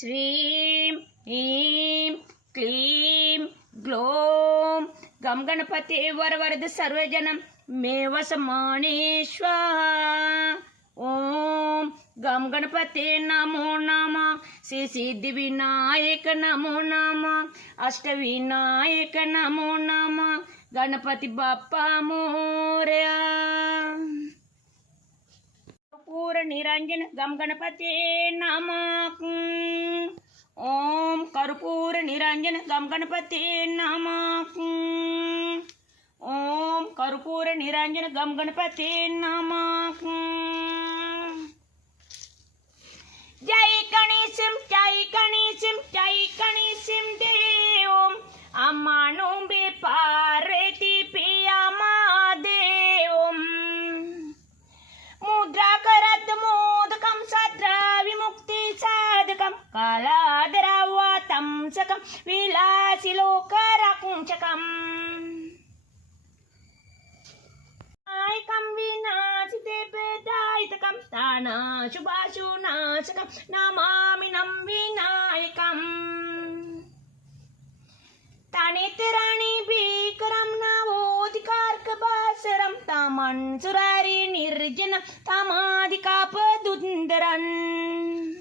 श्रीं ह्रीं क्लीं ग्लौं गम गणपते वरवरद सर्वजनं मे वसमाने स्वाहा। ओम गम गणपते नमो नमः। श्री सिद्धिविनायक नमो नमः। अष्टविनायक नमो नमः। गणपति बाप्पा मोरया। कर्पूर निरंजन गम गणपते नमः। ओम कर्पूर निरंजन गम गणपते नमः। ओम कर्पूर निरंजन गम गणपते नमः। जय गणेशं देवं अम्मानो बे पार्वती पिया महादेवं मुद्रा करत मोदकं सद्रा विमुक्ति साधकं कालादरावातं सकं विलासी लोकराकुंचकम् विनाशिते पेदायितकं तानाशुभाशुनाशकं नमामि नं विनायकम्। तानेतराणि भीकरं नवोदिकारकभासरं तामन्सुरारि निर्जनं तामादिकापदुन्दरन्